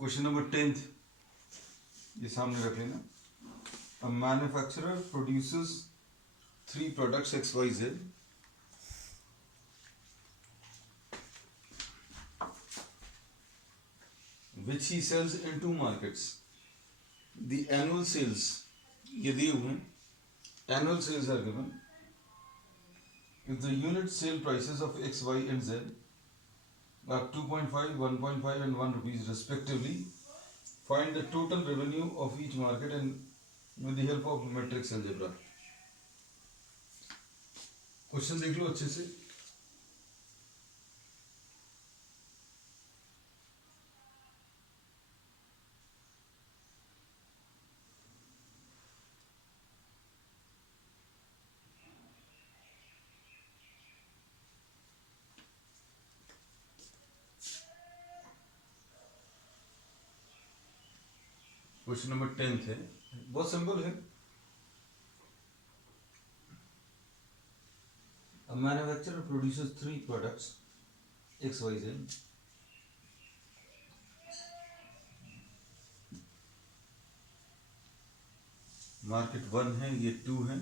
Question number 10th ये सामने रख लेना. A manufacturer produces 3 products XYZ which he sells in 2 markets. The annual sales ये दिए हुए हैं. Annual sales are given. If the unit sale prices of X, Y and Z are 2.5, 1.5 and 1 rupees respectively, find the total revenue of each market and with the help of matrix algebra. Question देख लो अच्छे से. Question number 10th है, बहुत simple है. A manufacturer produces 3 products X, Y, Z. Market 1 है, ये 2 है.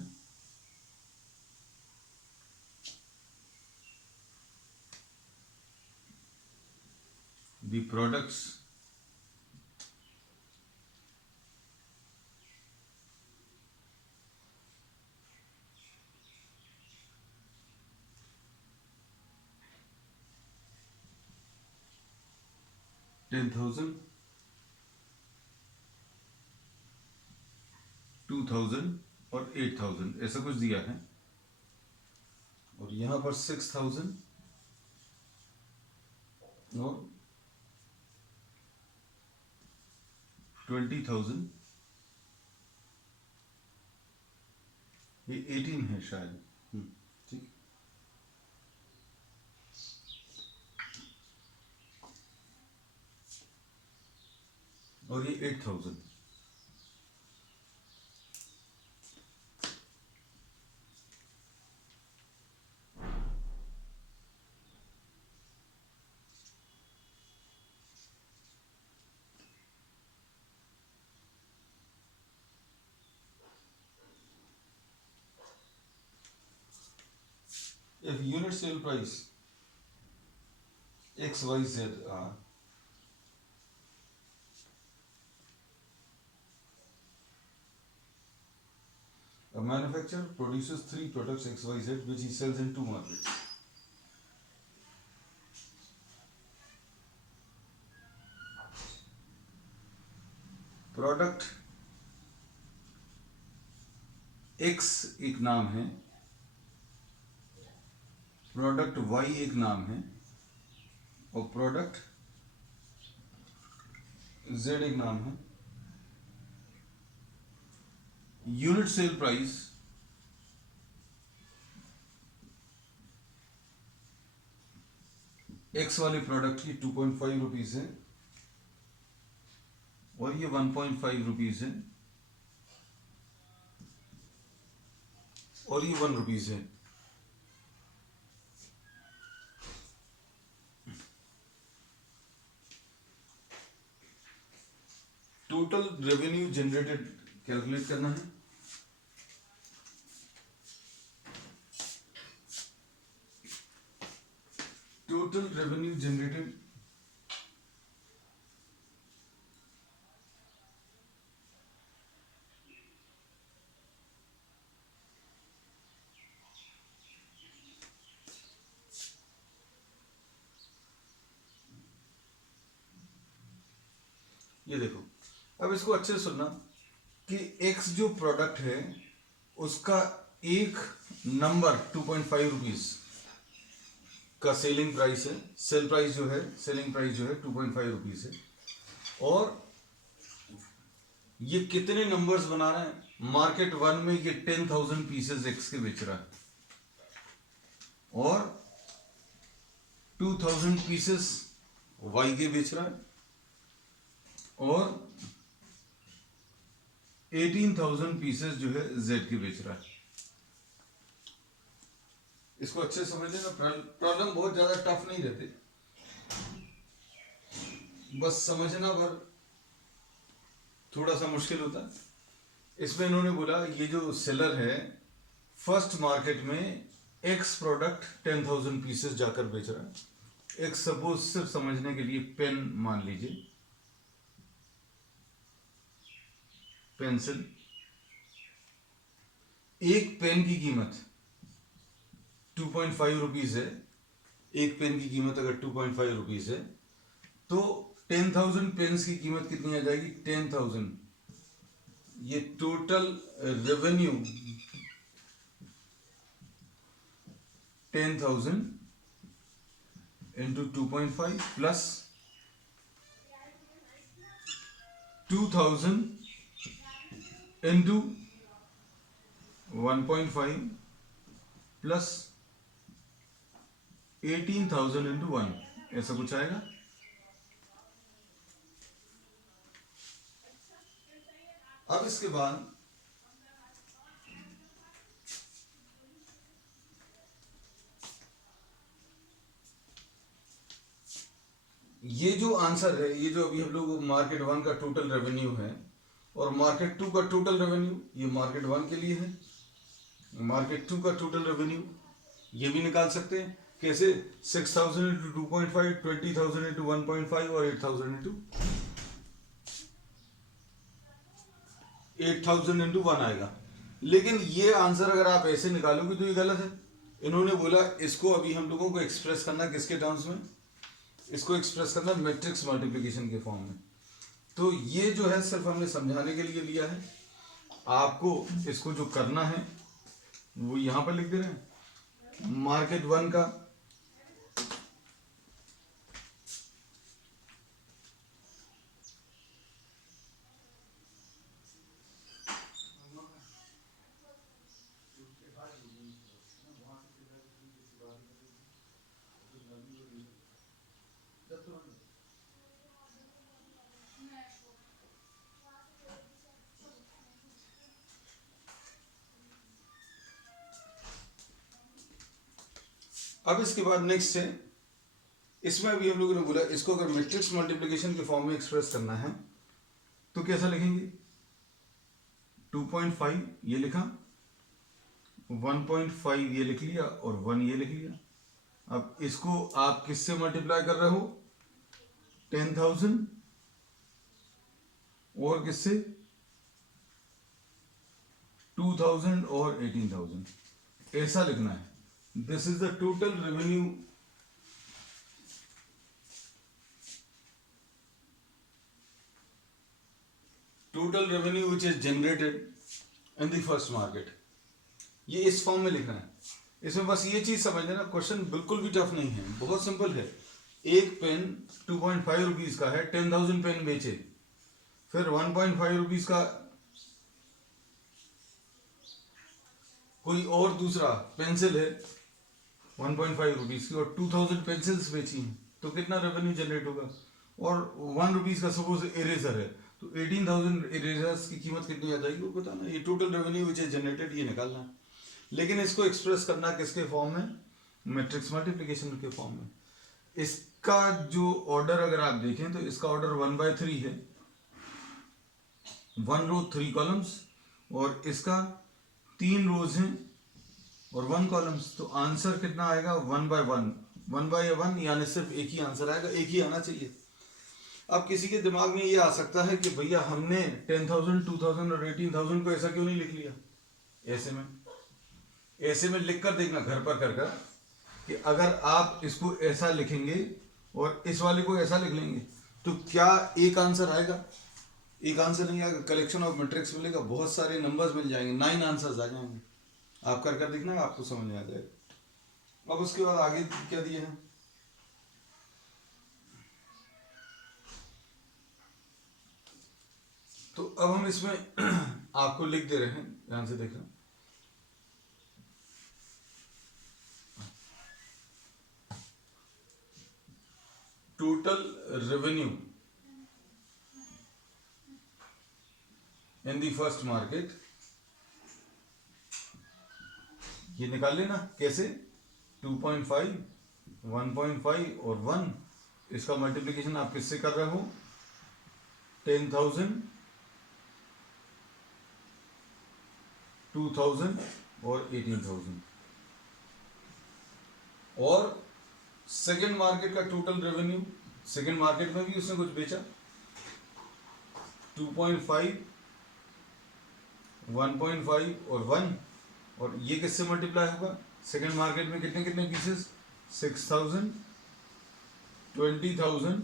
The products $10,000, $2,000 और $8,000 ऐसा कुछ दिया है. और यहाँ पर 6,000 और 20,000. ये 18 है शायद. ठीक. और ये 8,000. If unit sale price X, Y, Z are a manufacturer produces 3 products X, Y, Z which he sells in 2 markets. Product X एक नाम है, प्रोडक्ट Y एक नाम है और प्रोडक्ट Z एक नाम है. यूनिट सेल प्राइस X वाले प्रोडक्ट की 2.5 रुपीज है और ये 1.5 रुपीज है और ये 1 रुपीज है. टोटल रेवेन्यू जनरेटेड कैलकुलेट करना है. टोटल रेवेन्यू जनरेटेड ये देखो. अब इसको अच्छे से सुनना कि X जो प्रोडक्ट है उसका एक नंबर 2.5 रुपीज का सेलिंग प्राइस है. सेल प्राइस जो है, सेलिंग प्राइस जो है 2.5 रुपीज है. और ये कितने नंबर्स बना रहे हैं? मार्केट 1 में ये 10,000 पीसेस X के बेच रहा है और 2,000 पीसेस Y के बेच रहा है और 18,000 पीसेस जो है Z के बेच रहा है. इसको अच्छे समझ लेना. प्रॉब्लम बहुत ज्यादा टफ नहीं रहते. बस समझना पर थोड़ा सा मुश्किल होता है। इसमें इन्होंने बोला ये जो सेलर है फर्स्ट मार्केट में एक्स प्रोडक्ट 10,000 पीसेस जाकर बेच रहा है। एक सपोज सिर्फ समझने के लिए पेन मान लीजिए, पेंसिल, एक पेन की कीमत 2.5 रुपीज है। एक पेन की कीमत अगर 2.5 रुपीज है तो 10,000 पेन्स की कीमत कितनी आ जाएगी? 10,000। ये total revenue 10,000 into 2.5 plus 2,000 into 1.5 plus 18,000 into 1, ऐसा कुछ आएगा। अब इसके बाद ये जो आंसर है, ये जो अभी हम लोग मार्केट 1 का टोटल रेवेन्यू है और मार्केट 2 का टोटल रेवेन्यू, ये मार्केट 1 के लिए है। मार्केट 2 का टोटल रेवेन्यू ये भी निकाल सकते हैं। कैसे? 6,000 इंटू 2.5, 20,000 इंटू 1.5 और 8,000 इंटू 8,000 इंटू 1 आएगा। लेकिन ये आंसर अगर आप ऐसे निकालोगे तो ये गलत है। इन्होंने बोला इसको अभी हम लोगों को एक्सप्रेस करना किसके टर्म्स में? इसको एक्सप्रेस करना मैट्रिक्स मल्टीप्लिकेशन के फॉर्म में। तो ये जो है सिर्फ हमने समझाने के लिए लिया है। आपको इसको जो करना है वो यहां पर लिख दे रहे हैं। मार्केट 1 का अब इसके बाद नेक्स्ट है, इसमें अभी हम लोगों ने बोला इसको अगर मैट्रिक्स मल्टीप्लिकेशन के फॉर्म में एक्सप्रेस करना है तो कैसा लिखेंगे? 2.5 ये लिखा, 1.5 ये लिख लिया और 1 ये लिख लिया। अब इसको आप किससे मल्टीप्लाई कर रहे हो? 10,000 और किससे? 2,000 और 18,000, ऐसा लिखना है। This is the total revenue which is generated in the first market. ये इस फॉर्म में लिखना है। इसमें बस ये चीज समझ लेना, क्वेश्चन बिल्कुल भी टफ नहीं है, बहुत सिंपल है। एक पेन 2.5 रुपीज का है, 10,000 पेन बेचे, फिर 1.5 रुपीज का कोई और दूसरा पेंसिल है 1.5 रुपीज की और 2,000 पेंसिल्स बेची हैं, तो कितना रेवेन्यू जनरेट होगा? और 1 रुपीज का सपोज इरेजर है तो 18,000 इरेजर्स की कीमत कितनी आ जाएगी वो बताना। ये total revenue which is generated ये निकालना है। लेकिन इसको एक्सप्रेस करना किसके फॉर्म में? मैट्रिक्स मल्टीप्लिकेशन के फॉर्म में। इसका जो ऑर्डर अगर आप देखें तो इसका ऑर्डर 1/3 है, 1 रो 3 कॉलम्स, और इसका 3 रोज हैं और 1 कॉलम्स। तो आंसर कितना आएगा? 1/1, 1/1, यानी सिर्फ एक ही आंसर आएगा, एक ही आना चाहिए। अब किसी के दिमाग में ये आ सकता है कि भैया हमने 10,000, 2,000 और 18,000 को ऐसा क्यों नहीं लिख लिया? ऐसे में लिख कर देखना घर पर कर कर कि अगर आप इसको ऐसा लिखेंगे और इस वाले को ऐसा लिख लेंगे तो क्या एक आंसर आएगा? एक आंसर नहीं आएगा। कलेक्शन ऑफ मैट्रिक्स मिलेगा, बहुत सारे नंबर्स मिल जाएंगे, 9 आंसर्स आ जाएंगे। आप कर कर देखना, आपको समझ में आ जाएगा। अब उसके बाद आगे क्या दिए हैं? तो अब हम इसमें आपको लिख दे रहे हैं, ध्यान से देखना। Total revenue in the first market, ये निकाल लेना। कैसे? 2.5, 1.5 और 1, इसका मल्टीप्लिकेशन आप किससे कर रहे हो? 10,000, 2,000 और 18,000। और सेकेंड मार्केट का टोटल रेवेन्यू, सेकेंड मार्केट में भी उसने कुछ बेचा, 2.5, 1.5 और 1। और ये किससे मल्टीप्लाई होगा? सेकेंड मार्केट में कितने कितने पीसेस? 6,000, 20,000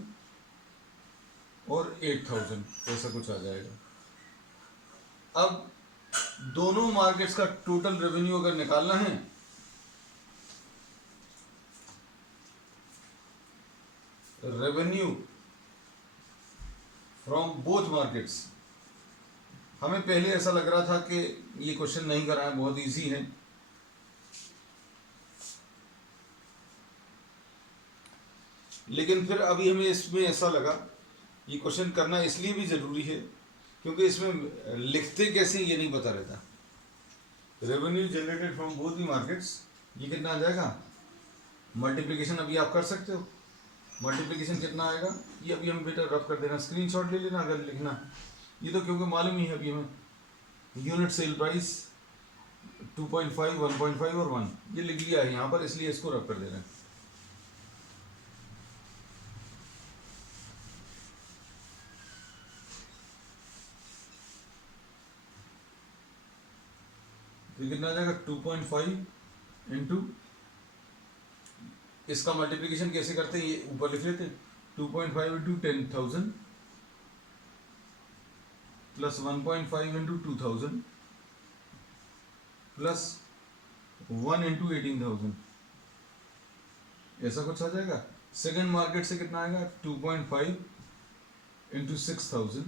और 8,000, ऐसा कुछ आ जाएगा। अब दोनों मार्केट्स का टोटल रेवेन्यू अगर निकालना है, रेवेन्यू फ्रॉम बोथ मार्केट्स, हमें पहले ऐसा लग रहा था कि ये क्वेश्चन नहीं करा है, बहुत इजी है, लेकिन फिर अभी हमें इसमें ऐसा लगा ये क्वेश्चन करना इसलिए भी जरूरी है क्योंकि इसमें लिखते कैसे ये नहीं पता रहता। Revenue generated from both the markets, ये कितना आ जाएगा? मल्टीप्लिकेशन अभी आप कर सकते हो, मल्टीप्लिकेशन कितना आएगा ये अभी हम बेटा रफ कर देना, स्क्रीनशॉट ले लेना अगर लिखना, ये तो क्योंकि मालूम ही है अभी हमें। यूनिट सेल प्राइस 2.5, 1.5 और 1, ये लिख लिया है यहाँ पर, इसलिए इसको रफ कर देना है। तो कितना आ जाएगा? 2.5 इंटू, इसका मल्टीप्लिकेशन कैसे करते हैं ये ऊपर लिख लेते हैं, 2.5 into 10,000 plus 1.5 into 2,000 plus 1 into 18,000, ऐसा कुछ आ जाएगा। सेकेंड मार्केट से कितना आएगा? 2.5 इंटू 6,000,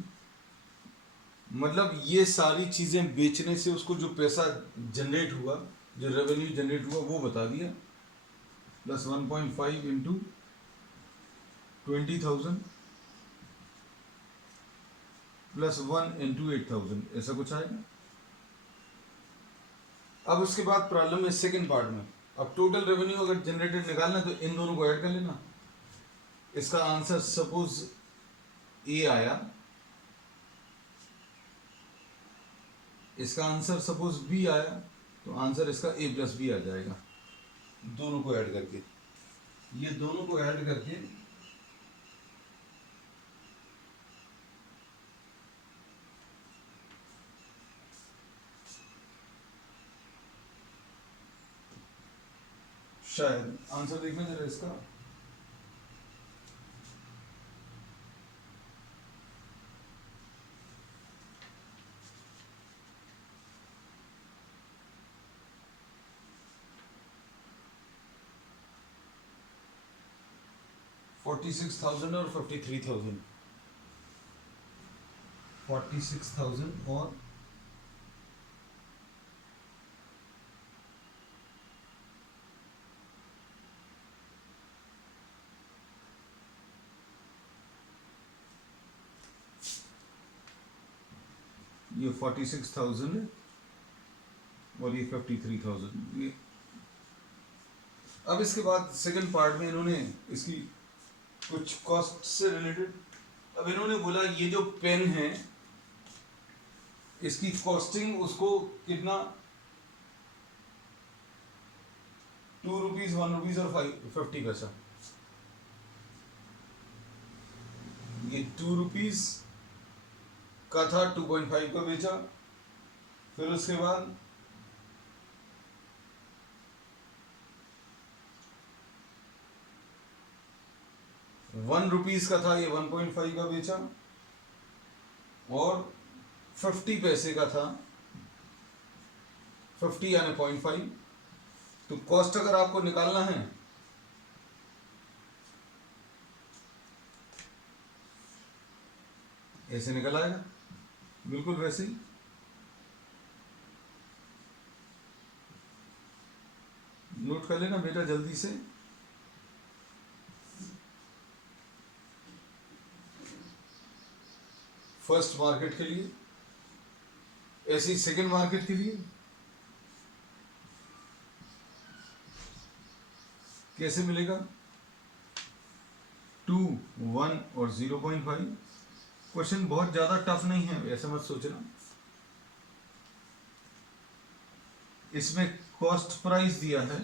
मतलब ये सारी चीजें बेचने से उसको जो पैसा जनरेट हुआ, जो रेवेन्यू जनरेट हुआ वो बता दिया, प्लस 1.5 इंटू 20,000 प्लस 1 इंटू 8,000, ऐसा कुछ आएगा। अब उसके बाद प्रॉब्लम है सेकेंड पार्ट में, अब टोटल रेवेन्यू अगर जनरेटेड निकालना है तो इन दोनों को ऐड कर लेना। इसका आंसर सपोज ए आया, इसका आंसर सपोज बी आया, तो आंसर इसका ए प्लस बी आ जाएगा, दोनों को ऐड करके। ये दोनों को ऐड करके शायद आंसर देखना जरा इसका, $46,000 और 53,000, 46,000 और ये 46,000 और ये 53,000। ये अब इसके बाद सेकंड पार्ट में इन्होंने इसकी कुछ कॉस्ट से रिलेटेड, अब इन्होंने बोला ये जो पेन है इसकी कॉस्टिंग उसको कितना, 2 रुपीज, 1 रुपीज और 50 पैसा। ये 2 रुपीज का था, 2.5 का बेचा, फिर उसके बाद 1 रुपीज का था, ये 1.5 का बेचा, और 50 पैसे का था, 50 यानी 0.5। तो कॉस्ट अगर आपको निकालना है ऐसे निकल आएगा, बिल्कुल वैसे ही। नोट कर लेना बेटा जल्दी से। फर्स्ट मार्केट के लिए, ऐसे ही सेकेंड मार्केट के लिए कैसे मिलेगा? 2, 1 और 0.5। क्वेश्चन बहुत ज़्यादा टफ नहीं है, ऐसा मत सोचना। इसमें कॉस्ट प्राइस दिया है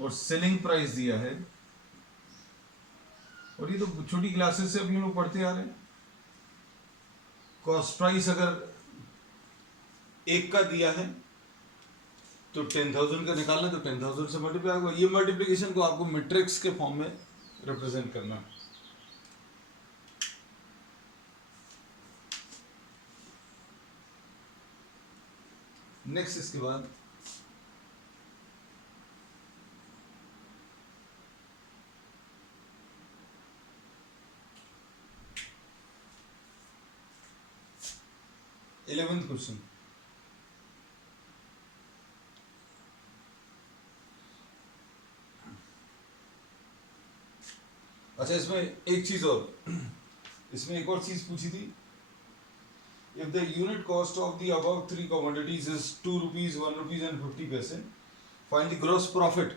और सेलिंग प्राइस दिया है, और ये तो छोटी क्लासेस से अभी हम लोग पढ़ते आ रहे हैं। कॉस्ट प्राइस अगर एक का दिया है तो 10,000 का निकालना, तो 10,000 से मल्टीप्लाई होगा। ये मल्टीप्लिकेशन को आपको मैट्रिक्स के फॉर्म में रिप्रेजेंट करना है। नेक्स्ट इसके बाद इलेवेंथ क्वेश्चन। अच्छा, इसमें एक चीज और, इसमें एक और चीज पूछी थी। If the unit cost of the above 3 commodities is 2 rupees, 1 rupees and 50 पैसे, find the gross profit.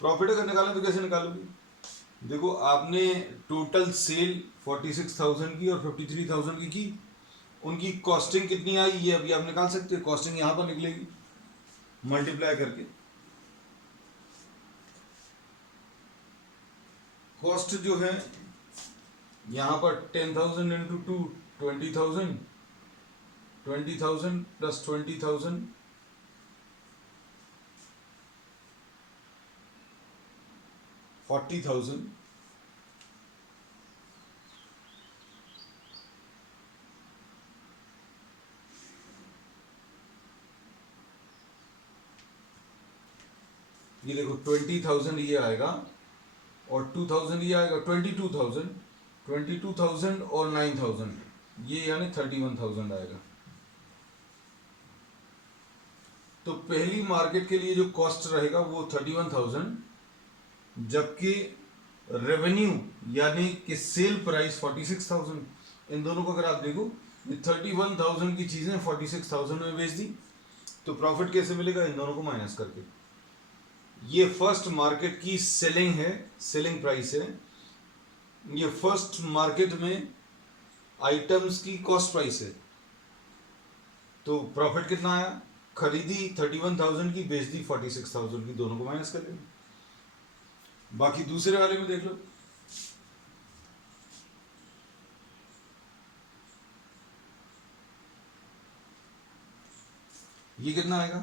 Profit अगर निकालें तो कैसे निकालोगे? देखो, आपने टोटल सेल 46,000 की और 53,000 की उनकी कॉस्टिंग कितनी आई ये अभी आप निकाल सकते हो। कॉस्टिंग यहां पर निकलेगी मल्टीप्लाई करके। कॉस्ट जो है यहां पर 10,000 इंटू 2 20,000, 20,000 प्लस 20,000 40,000 ये देखो 20,000 ये आएगा और 2,000 ये आएगा, 22,000, 22,000 और 9,000 ये यानी 31,000 आएगा। तो पहली मार्केट के लिए जो कॉस्ट रहेगा वो 31,000, जबकि रेवेन्यू यानी कि सेल प्राइस 46,000। इन दोनों को अगर आप देखो, ये 31,000 की चीजें 46,000 में बेच दी, तो प्रॉफिट कैसे मिलेगा? इन दोनों को माइनस करके। ये फर्स्ट मार्केट की सेलिंग है, सेलिंग प्राइस है। ये फर्स्ट मार्केट में आइटम्स की कॉस्ट प्राइस है। तो प्रॉफिट कितना आया? खरीदी 31,000 की, बेच दी 46,000 की, दोनों को माइनस कर देंगे। बाकी दूसरे वाले में देख लो, ये कितना आएगा?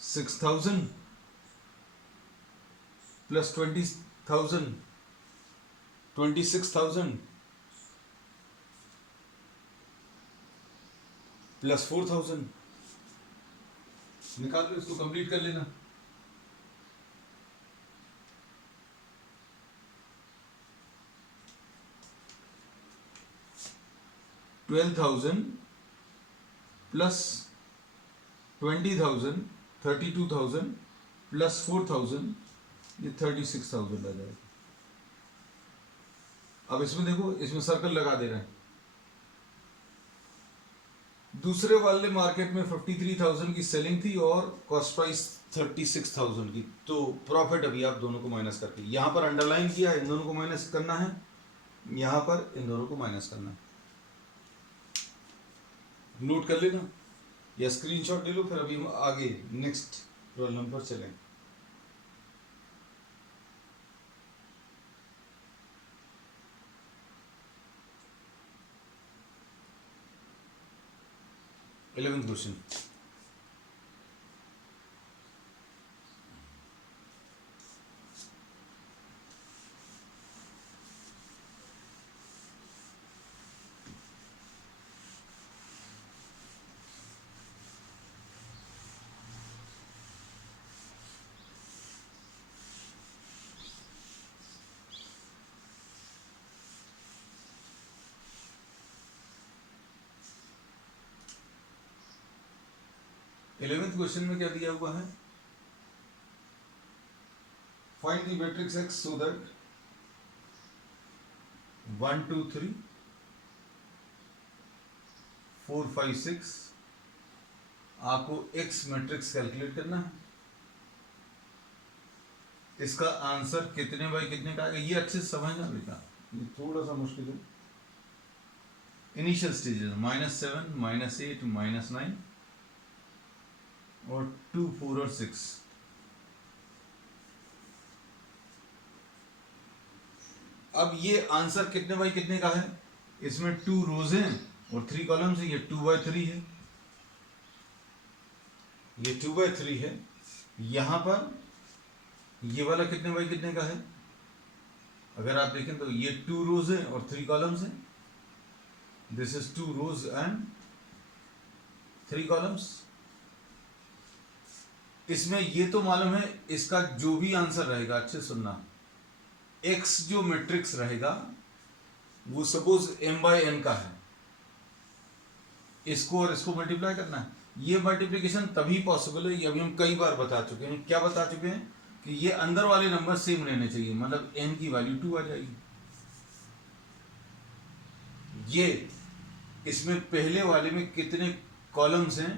6,000 प्लस 20,000, 26,000 प्लस 4,000। निकाल लो, इसको कंप्लीट कर लेना। $12,000 प्लस 20,000, 32,000 प्लस 4,000, ये 36,000 आ जाएगा। अब इसमें देखो, इसमें सर्कल लगा दे रहे हैं। दूसरे वाले मार्केट में 53,000 की सेलिंग थी और कॉस्ट प्राइस 36,000 की। तो प्रॉफिट अभी आप दोनों को माइनस करके, यहां पर अंडरलाइन किया, इन दोनों को माइनस करना है, यहां पर इन दोनों को माइनस करना है। नोट कर लेना या स्क्रीनशॉट ले लो, फिर अभी हम आगे नेक्स्ट प्रॉब्लम पर चलें। Eleventh question. इलेवेंथ क्वेश्चन में क्या दिया हुआ है? Find the matrix x so that 1 2 3 4 5 6। आपको एक्स मैट्रिक्स कैलकुलेट करना है। इसका आंसर कितने बाई कितने का आएगा, ये अच्छे से समझना बेटा, ये थोड़ा सा मुश्किल है। इनिशियल स्टेजेस -7, -8, -9 और 2, 4 और 6। अब ये आंसर कितने बाई कितने का है, इसमें 2 रोज हैं और 3 कॉलम्स है, ये 2/3 है, ये 2/3 है। यहां पर ये वाला कितने बाई कितने का है, अगर आप देखें तो ये 2 रोज है और 3 कॉलम्स है, this is 2 rows and 3 columns. इसमें ये तो मालूम है, इसका जो भी आंसर रहेगा, अच्छे सुनना, x जो मैट्रिक्स रहेगा वो सपोज m/n का है, इसको और इसको मल्टीप्लाई करना है। ये मल्टीप्लिकेशन तभी पॉसिबल है, ये अभी हम कई बार बता चुके हैं। क्या बता चुके हैं कि ये अंदर वाले नंबर सेम रहने चाहिए, मतलब n की वैल्यू 2 आ जाएगी। ये इसमें पहले वाले में कितने कॉलम्स हैं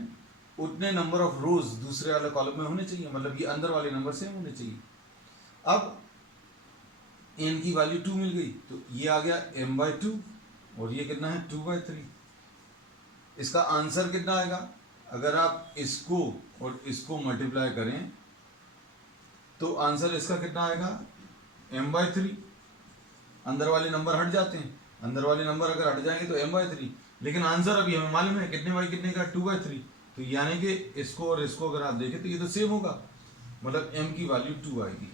उतने नंबर ऑफ रोज दूसरे वाले कॉलम में होने चाहिए, मतलब ये अंदर वाले नंबर सेम होने चाहिए। अब n की वैल्यू 2 मिल गई तो ये आ गया m/2 और ये कितना है 2/3। इसका आंसर कितना आएगा, अगर आप इसको और इसको मल्टीप्लाई करें तो आंसर इसका कितना आएगा m/3। अंदर वाले नंबर हट जाते हैं, अंदर वाले नंबर अगर हट जाएंगे तो m/3, लेकिन आंसर अभी हमें मालूम है कितने बाई कितने का 2/3, तो यानी कि इसको और इसको अगर आप देखें तो ये तो सेम होगा, मतलब m की वैल्यू 2 आएगी।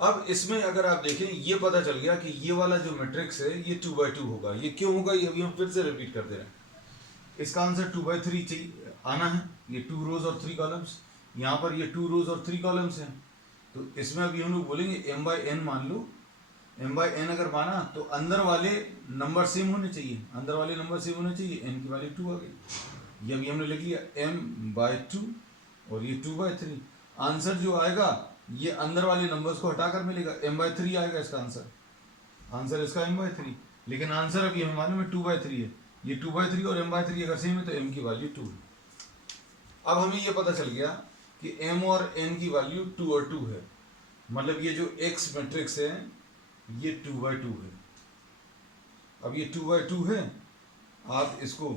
अब इसमें अगर आप देखें ये पता चल गया कि ये वाला जो मैट्रिक्स है ये 2/2 होगा। ये क्यों होगा ये अभी हम फिर से रिपीट करते रहे। इसका आंसर 2/3 चाहिए आना है, ये 2 रोज और 3 कॉलम्स, यहाँ पर ये 2 रोज और 3 कॉलम्स हैं, तो इसमें अभी हम लोग बोलेंगे m/n मान लो। m/n अगर माना तो अंदर वाले नंबर सेम होने चाहिए, अंदर वाले नंबर सेम होने चाहिए, n की वैल्यू 2 आ गई। ये अभी हमने लिख लिया m/2 और ये 2/3। आंसर जो आएगा ये अंदर वाले नंबर्स को हटाकर मिलेगा, m/3 आएगा इसका आंसर, आंसर इसका m/3। लेकिन आंसर अभी हमें मालूम है 2/3 है, ये 2/3 और m/3 अगर सेम है तो m की वैल्यू 2 है। अब हमें ये पता चल गया कि m और n की वैल्यू 2 और 2 है, मतलब ये जो x मैट्रिक्स है ये 2/2 है। अब ये 2/2 है, आप इसको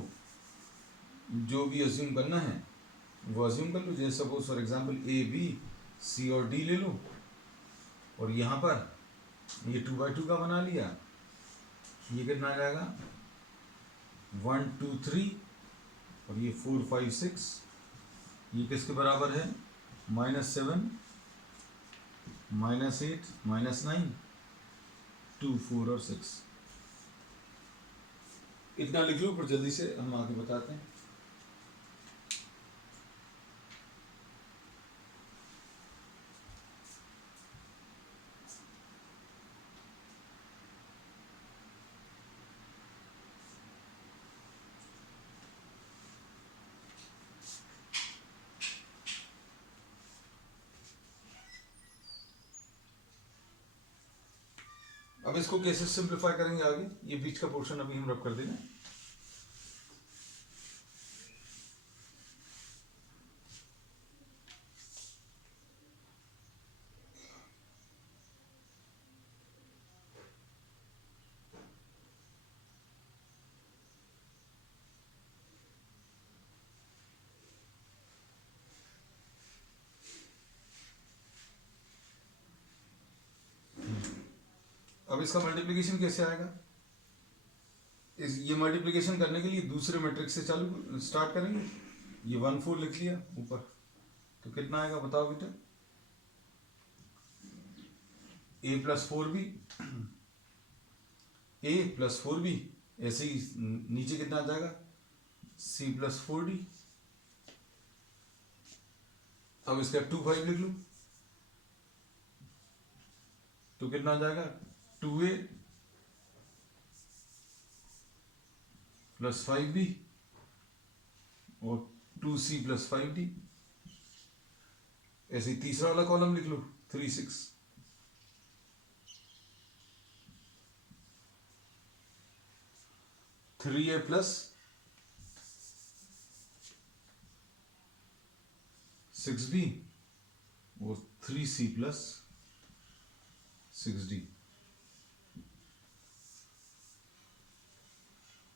जो भी अज्यूम करना है वो अज्यूम कर लो, जैसे suppose for example a b c और d ले लो, और यहाँ पर ये 2/2 का बना लिया, ये कितना आ जाएगा 1 2 3 और ये 4 5 6, ये किसके बराबर है -7 -8 -9 2 4 और 6। इतना लिख लो, पर जल्दी से हम आगे बताते हैं। अब इसको कैसे सिंप्लीफाई करेंगे आगे, ये बीच का पोर्शन अभी हम रब कर देंगे। अब इसका मल्टीप्लिकेशन कैसे आएगा, ये मल्टीप्लिकेशन करने के लिए दूसरे मैट्रिक्स से चालू स्टार्ट करेंगे। ये 1 4 लिख लिया ऊपर, तो कितना आएगा बताओ बेटा, a + 4b, a + 4b, ऐसे ही नीचे कितना आ जाएगा c + 4d। अब इसका 2 5 लिख लो, तो कितना आ जाएगा 2a + 5b और 2c + 5d। ऐसे ही तीसरा वाला कॉलम लिख लो 3 6, थ्री ए प्लस 6b और 3c प्लस 6d।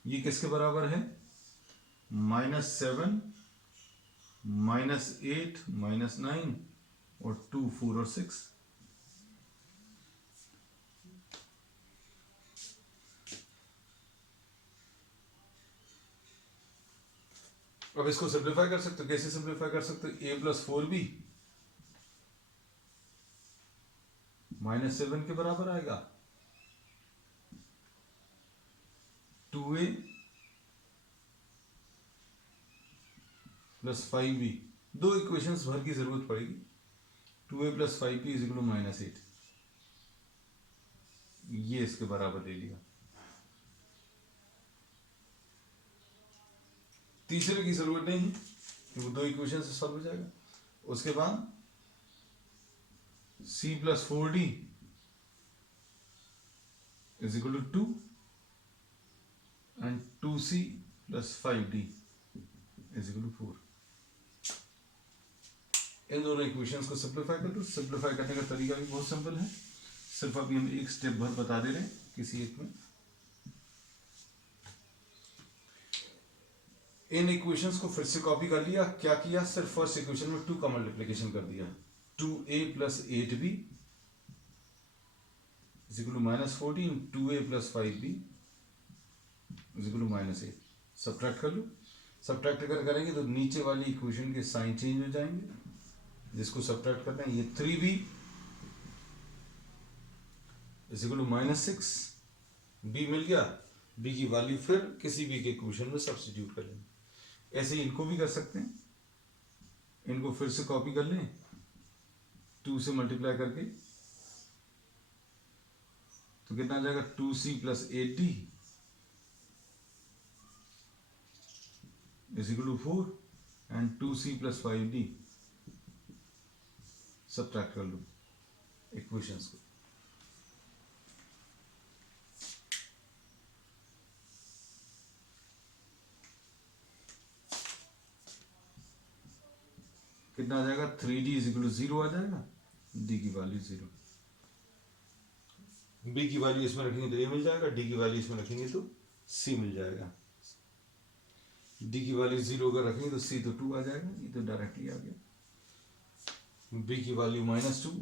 ये किसके बराबर है? -7 -8 -9 और 2 4 और 6। अब इसको सिंप्लीफाई कर सकते हो। कैसे सिंप्लीफाई कर सकते हो? a प्लस 4b -7 के बराबर आएगा, 2a प्लस 5b। दो इक्वेशंस भर की जरूरत पड़ेगी। 2a plus 5b is equal to -8, ये इसके बराबर ले लिया। तीसरे की जरूरत नहीं है, वो दो इक्वेशन से सॉल्व हो जाएगा। उसके बाद c plus 4d is equal to 2 and 2c plus 5d is equal to 4। इन दोनों इक्वेशंस को सिंप्लीफाई कर दो। सिंप्लीफाई करने का तरीका भी बहुत सिंपल है, सिर्फ अभी हम एक स्टेप भर बता दे रहे हैं किसी एक में। इन इक्वेशंस को फिर से कॉपी कर लिया। क्या किया? सिर्फ फर्स्ट इक्वेशन में 2 का मल्टीप्लिकेशन कर दिया। 2a plus 8b is equal to -14, 2a plus 5b is equal to -8। Subtract कर लो। सब्ट्रैक्ट अगर करेंगे तो नीचे वाली इक्वेशन के साइन चेंज हो जाएंगे, जिसको सब्ट्रैक्ट करते हैं। ये 3b is equal to -6, b मिल गया। b की वैल्यू फिर किसी भी के इक्वेशन में सब्स्टिट्यूट कर लेंगे। ऐसे ही इनको भी कर सकते हैं। इनको फिर से कॉपी कर लें, 2 से मल्टीप्लाई करके, तो कितना आ जाएगा? 2c plus 8d is equal to 4 and 2c plus 5d। Subtract कर लो इक्वेशंस को। कितना आ जाएगा? 3d इज इक्वल टू 0 आ जाएगा, d की वैल्यू 0। b की वैल्यू इसमें रखेंगे तो a मिल जाएगा, d की वैल्यू इसमें रखेंगे तो c मिल जाएगा। d की वैल्यू 0 अगर रखेंगे तो c तो 2 आ जाएगा, ये तो डायरेक्टली आ गया। b की वैल्यू -2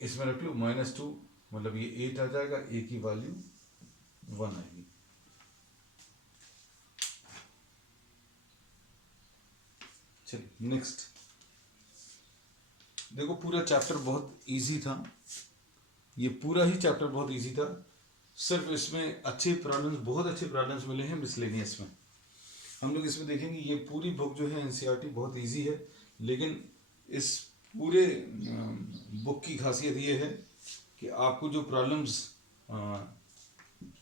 इसमें रख लो, -2 मतलब ये 8 आ जाएगा, a की वैल्यू 1 आएगी। चलिए नेक्स्ट देखो, पूरा चैप्टर बहुत इजी था। ये पूरा ही चैप्टर बहुत इजी था। सिर्फ इसमें अच्छे प्रॉब्लम्स, बहुत अच्छे प्रॉब्लम्स मिले हैं मिसलेनियस में। हम लोग इसमें देखेंगे ये पूरी बुक जो है एनसीईआरटी बहुत इजी है, लेकिन इस पूरे बुक की खासियत ये है कि आपको जो प्रॉब्लम्स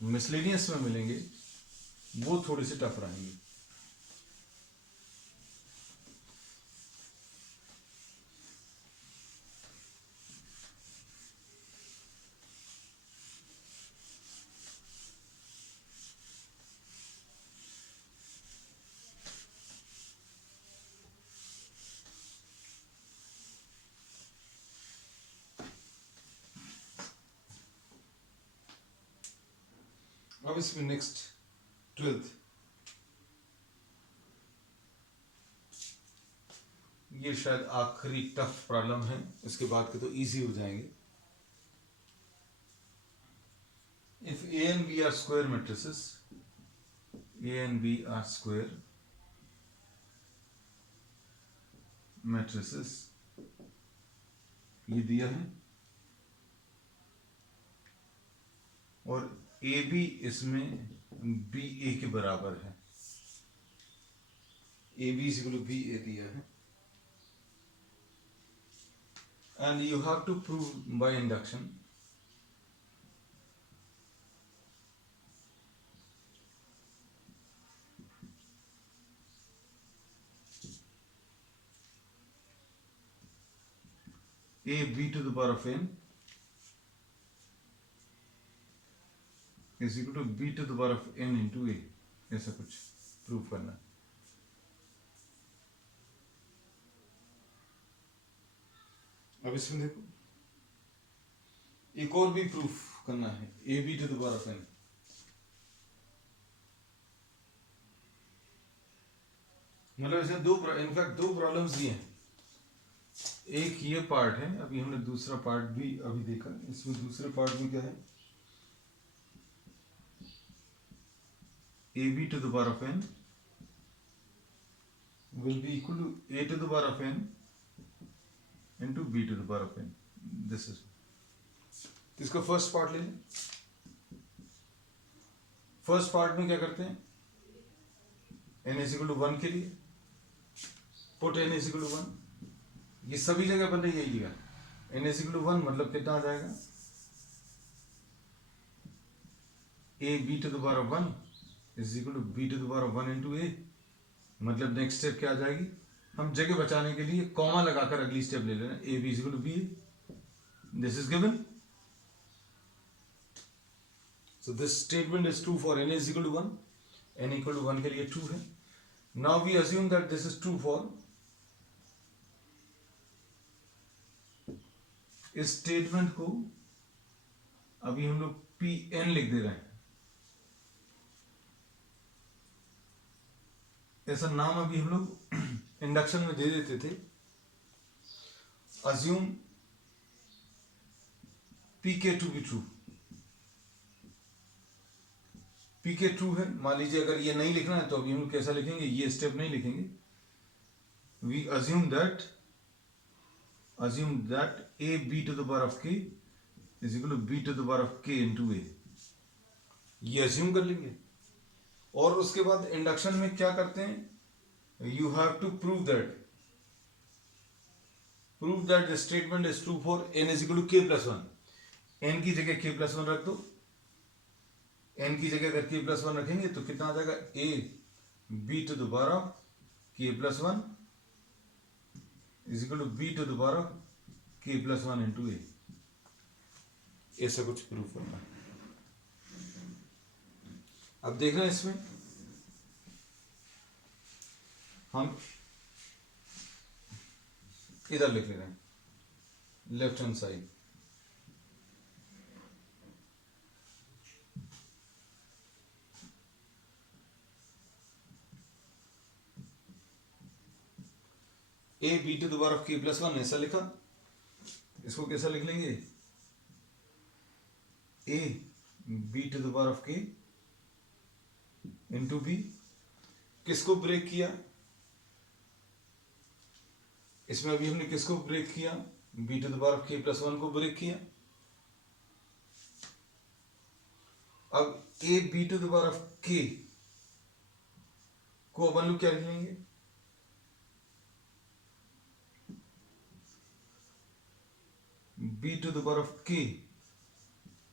मिसलेनियस में मिलेंगे वो थोड़े से टफ रहेंगे। अब इसमें नेक्स्ट 12th, ये शायद आखिरी टफ प्रॉब्लम है, इसके बाद के तो इजी हो जाएंगे। If a and b are square matrices, a and b are square matrices, ये दिया है, और ए बी इसमें बी ए के बराबर है। A B is equal to B A दिया है, and you have to prove by induction a b to the power of n is equal to b to the power of n into a, ऐसा कुछ prove करना है। अब इसमें देखो एक और भी प्रूफ करना है, A B to the power of N. मतलब इसमें इनफैक्ट दो प्रॉब्लम्स दिए हैं। एक ये पार्ट है, अभी हमने दूसरा पार्ट भी अभी देखा। इसमें दूसरे पार्ट में क्या है, A B to the power of N will be equal to a to the power of n into b to the power of n. This is, इसका फर्स्ट पार्ट ले लें। फर्स्ट पार्ट में क्या करते हैं, n is equal to 1 के लिए put n is equal to 1, ये सभी जगह बन रही यही लिखा, n is equal to 1 मतलब कितना आ जाएगा, a b to the power of 1 is equal to b to the power of 1 into a। मतलब नेक्स्ट स्टेप क्या आ जाएगी, हम जगह बचाने के लिए कॉमा लगाकर अगली स्टेप ले लेना, A B equal to B, this is given. So this statement is true for N is equal to 1, N equal to 1 के लिए ट्रू है। Now we assume that this is true for, इस statement को अभी हम लोग P N लिख दे रहे हैं, ऐसा नाम अभी हम लोग इंडक्शन में दे देते थे। अज्यूम पी के टू बी ट्रू, पी के ट्रू है। मान लीजिए अगर ये नहीं लिखना है तो अभी हम लोग कैसा लिखेंगे, ये स्टेप नहीं लिखेंगे। We assume that A B to the power of K is equal to B to the power of K into A, ये अज्यूम कर लेंगे। और उसके बाद इंडक्शन में क्या करते हैं, you have to prove that the statement is true for N is equal to K plus 1। N की जगह के प्लस 1 रख दो, एन की जगह अगर के प्लस 1 रखेंगे तो कितना आ जाएगा, A B to the power of K plus 1 is equal to B to the power of K plus 1 into A. ऐसा कुछ प्रूफ करना है। अब देखना इसमें हम इधर लिख ले रहे हैं, left hand side, A B to the power of K plus 1 ऐसा लिखा। इसको कैसा लिख लेंगे, A B to the power of K into B. किसको ब्रेक किया, इसमें अभी हमने किसको ब्रेक किया, B to the power of K plus 1 को ब्रेक किया। अब A B to the power of K को अपन लोग क्या लिख लेंगे, B to the power of K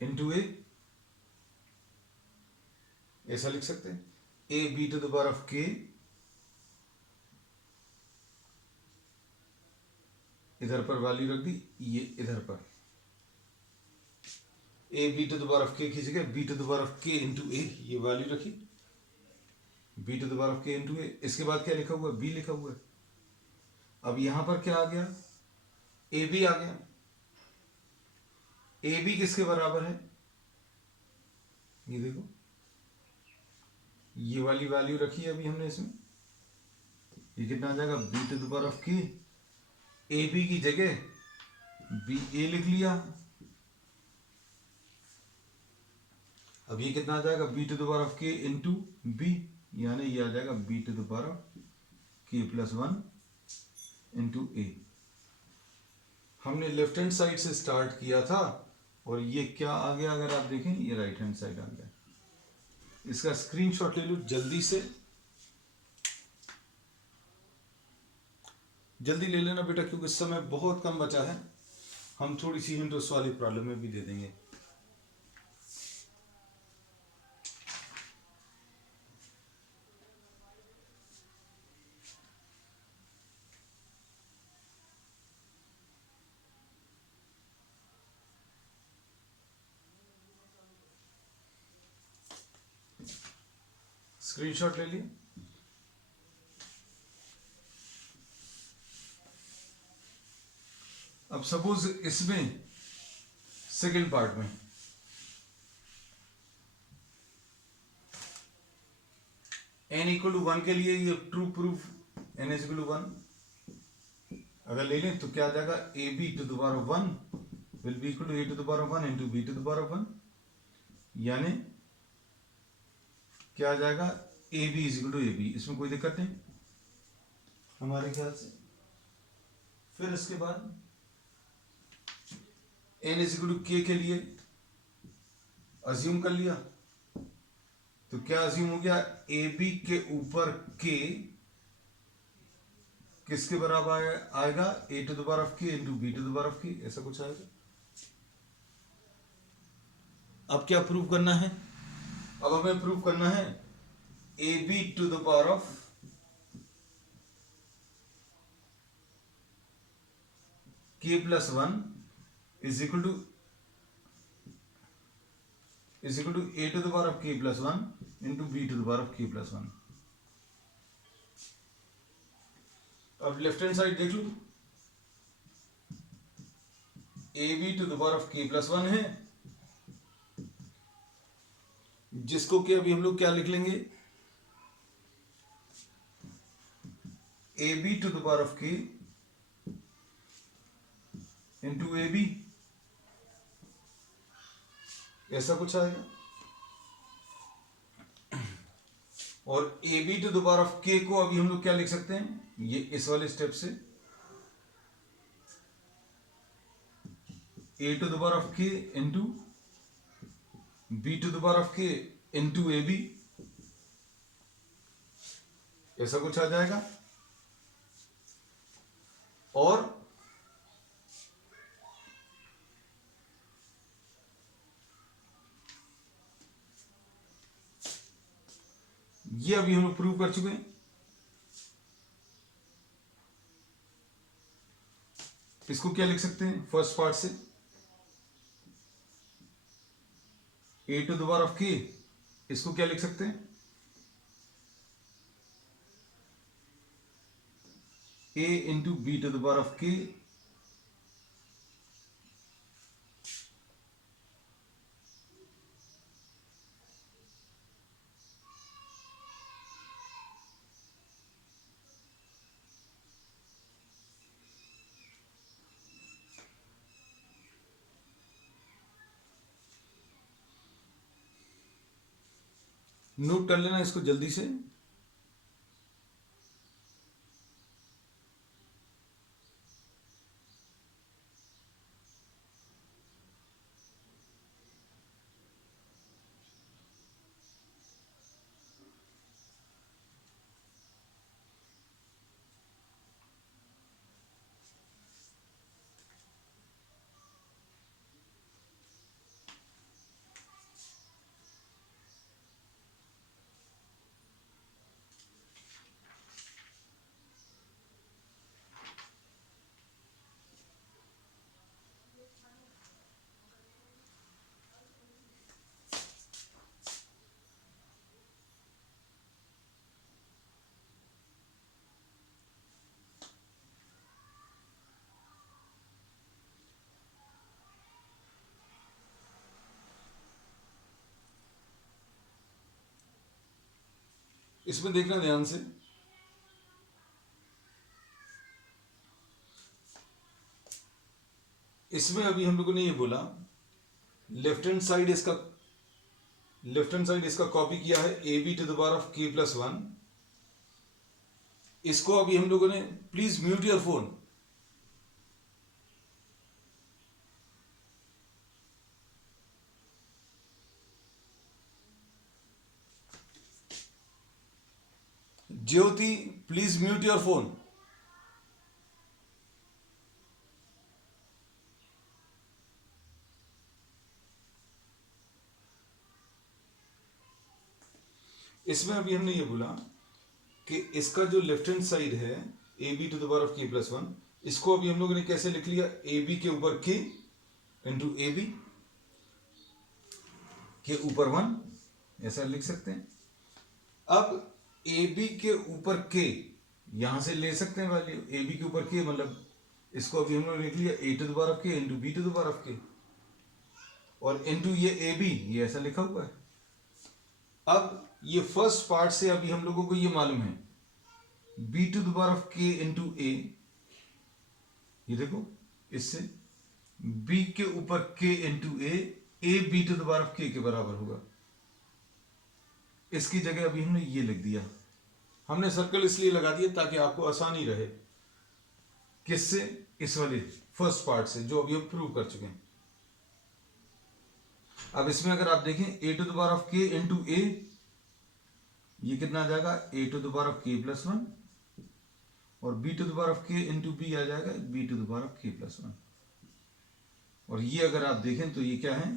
into A, ऐसा लिख सकते हैं। A B to the power of K इधर पर वैल्यू रख दी, ये इधर पर A B to the power of K की जगह B to the power of K into A, ये वैल्यू रखी, B to the power of K into A. इसके बाद क्या लिखा हुआ है, बी लिखा हुआ है। अब यहां पर क्या आ गया, ए बी आ गया। ए बी किसके बराबर है, ये देखो, ये वाली वैल्यू रखी है अभी हमने इसमें, ये कितना आ जाएगा, B to the power of K, A B की जगह बी ए लिख लिया। अब ये कितना आ जाएगा, B to the power of K into B, यानी ये आ जाएगा B to the power of K plus 1 into A. हमने लेफ्ट हैंड साइड से स्टार्ट किया था और ये क्या आ गया, अगर आप देखें ये राइट हैंड साइड आ गया। इसका स्क्रीनशॉट ले लो जल्दी से, जल्दी ले लेना बेटा, क्योंकि समय बहुत कम बचा है। हम थोड़ी सी हिंट उस वाली प्रॉब्लम में भी दे देंगे। स्क्रीनशॉट ले लिए, अब सपोज इसमें सेकेंड पार्ट में n इक्वल टू 1 के लिए ये true proof n is equal to 1 अगर ले लें तो क्या आ जाएगा A B to the power of 1 will be equal to A to the power of 1 into B to the power of 1, यानी क्या आ जाएगा A B is equal to A B. इसमें कोई दिक्कत नहीं हमारे ख्याल से। फिर इसके बाद n इज इक्वल टू के के लिए अज्यूम कर लिया, तो क्या अज्यूम हो गया ए बी के ऊपर के किसके बराबर आएगा A to the power of K into B to the power of K, ऐसा कुछ आएगा। अब क्या प्रूव करना है, अब हमें प्रूव करना है A B to the power of K plus 1 is equal to A to the power of K plus 1 into B to the power of K plus 1। अब लेफ्ट हैंड साइड देख लो, A B to the power of K plus 1 है, जिसको कि अभी हम लोग क्या लिख लेंगे A B to the power of K into A B, ऐसा कुछ आएगा। और A B to the power of K को अभी हम लोग क्या लिख सकते हैं, ये इस वाले स्टेप से A to the power of K into B to the power of K into A B, ऐसा कुछ आ जाएगा। और ये अभी हम लोग प्रूव कर चुके हैं। इसको क्या लिख सकते हैं फर्स्ट पार्ट से A to the power of K, इसको क्या लिख सकते हैं A into B to the power of K note कर लेना इसको जल्दी से। इसमें देखना ध्यान से, इसमें अभी हम लोगों ने ये बोला लेफ्ट हैंड साइड इसका कॉपी किया है A B to the power of K plus 1। इसको अभी हम लोगों ने, please mute your phone, Jyoti please mute your phone. इसमें अभी हमने ये बोला कि इसका जो लेफ्ट हैंड साइड है A B to the power of K plus 1, इसको अभी हम लोगों ने कैसे लिख लिया ए बी के ऊपर के इंटू ए बी के ऊपर 1, ऐसा लिख सकते हैं। अब ए बी के ऊपर के यहां से ले सकते हैं वैल्यू, ए बी के ऊपर के मतलब इसको अभी हम लोग लिख लिया a to the power of k into B to the power of k, और इंटू ये ए बी, ये ऐसा लिखा हुआ है। अब ये फर्स्ट पार्ट से अभी हम लोगों को ये मालूम है b to the power of k into A, ये देखो इससे b के ऊपर k into A B to the power of k के बराबर होगा। इसकी जगह अभी हमने ये लिख दिया, हमने सर्कल इसलिए लगा दिया ताकि आपको आसानी रहे। किससे? इस वाले फर्स्ट पार्ट से जो अभी हम प्रूव कर चुके हैं। अब इसमें अगर आप देखें a to the power of k into A, ये कितना आ जाएगा a to the power of k plus 1, और b to the power of k into B आ जाएगा b to the power of k plus 1। और ये अगर आप देखें तो ये क्या है,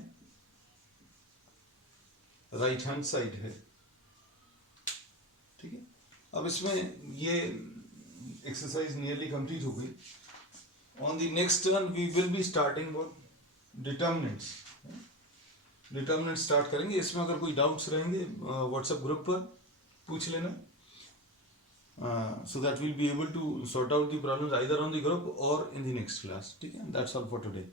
राइट हैंड साइड है, ठीक है। अब इसमें ये एक्सरसाइज नियरली कंप्लीट हो गई। On the next turn we will be starting what determinants. Determinant start करेंगे। इसमें अगर कोई डाउट्स रहेंगे व्हाट्सएप ग्रुप पर पूछ लेना, so that we'll be able to sort out the problems either on the group or in the next class, ठीक है। That's all for today.